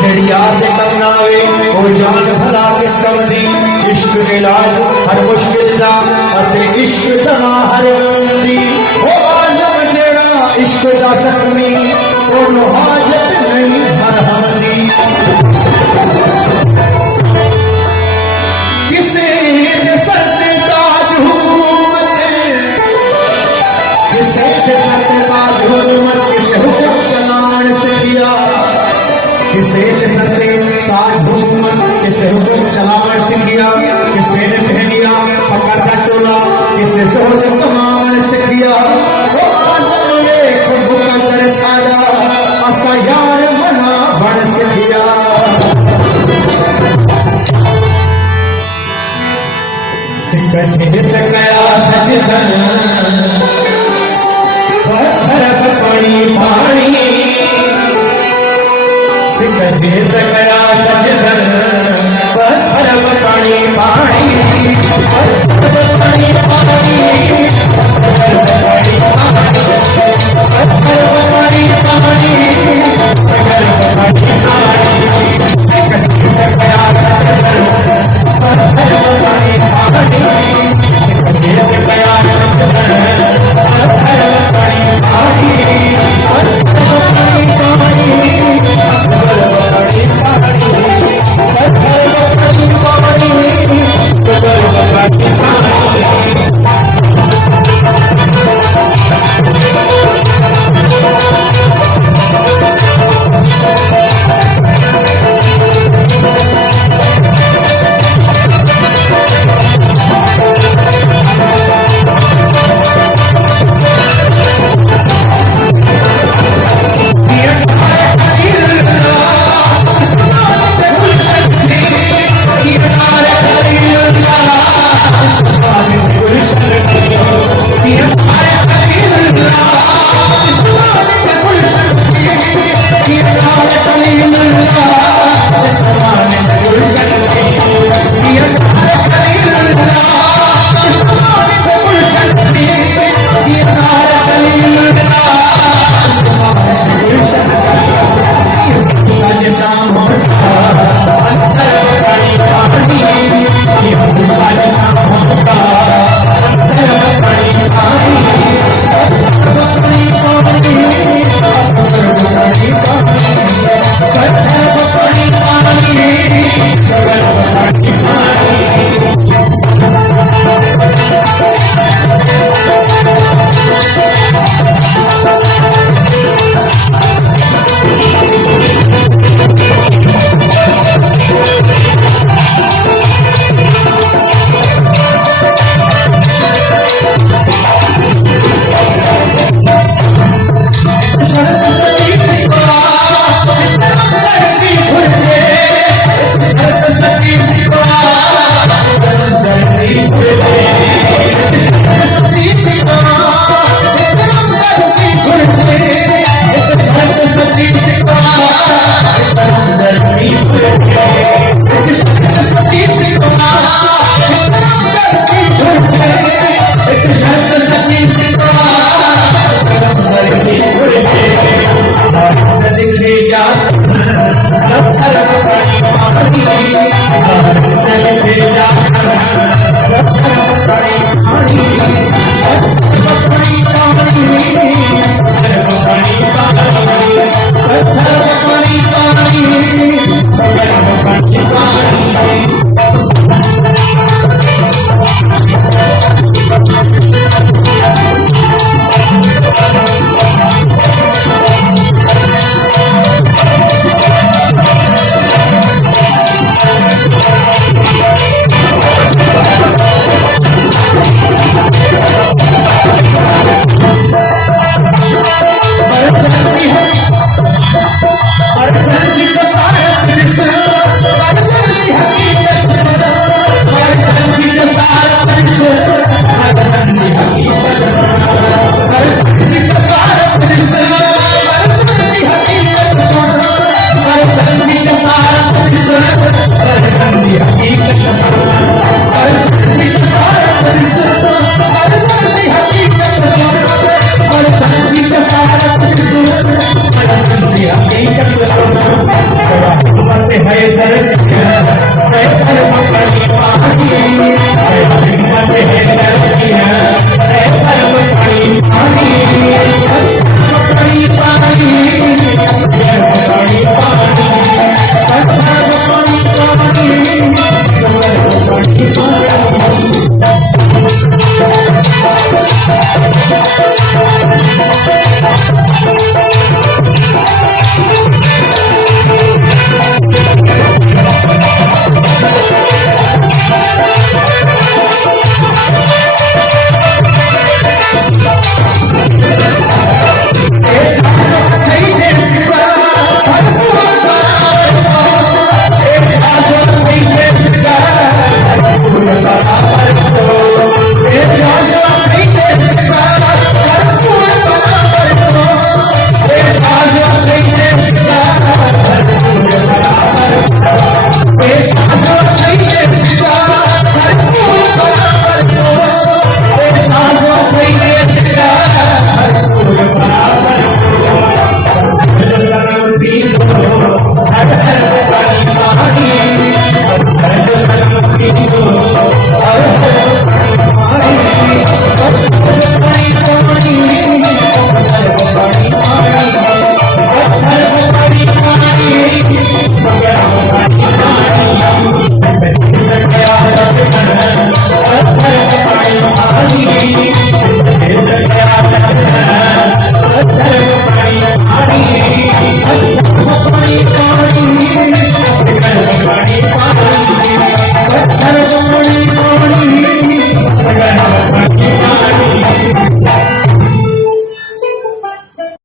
चिड़िया से कमनावे वो जान भला किस कमदी इश्क इलाज हर मुश्किल दा अते इश्क समा हर दी ओ आजम तेरा इश्क दा जख्मी कोनो हाजत नहीं हर हमदी किसे दे सर ते ताज हुकूमत किसे दे सर ते ताज हुकूमत किसे हुक्म चलान से दिया किसे ने सत्ते ताज हुकूमत किसे हुक्म चलावन से किया किसे ने पहनिया पकड़ता चोला किसे सोच कमावन से किया वो आजम ने खुद का तरस आया असा यार मना बन से किया सिकचित गया सजदन पत्थर पानी पानी सिकचित गया सजदन पत्थर पानी पानी